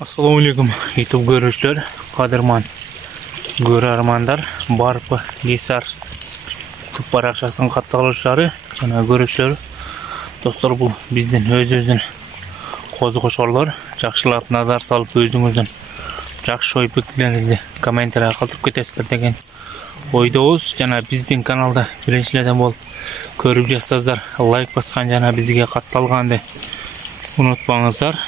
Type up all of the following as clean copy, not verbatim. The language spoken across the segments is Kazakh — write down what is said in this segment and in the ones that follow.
Assalamu alaikum YouTube görüşler, kadirman görarmanlar, barpı, gesar tüp barakçasının kattağılışları, jana görüşler. Dostlar, bu bizden öz-özün qozu qoşarlar. Жақшылап nazar salıp özüңüzün жақшы ой пікірлеріңізді комментария қалдырып кетесіздер деген ойдамыз. Жана біздің каналда біріншілерден болып көріп жатсаңыздар, лайк басқан жана бізге қатталғанды unutmаңыздар.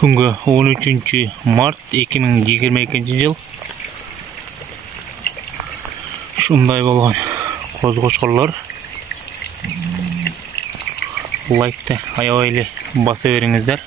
Күнгі 13 март 2022 жыл. Шундай болған qozu qoşarlar. Лайкты аябайлы баса беріңіздер.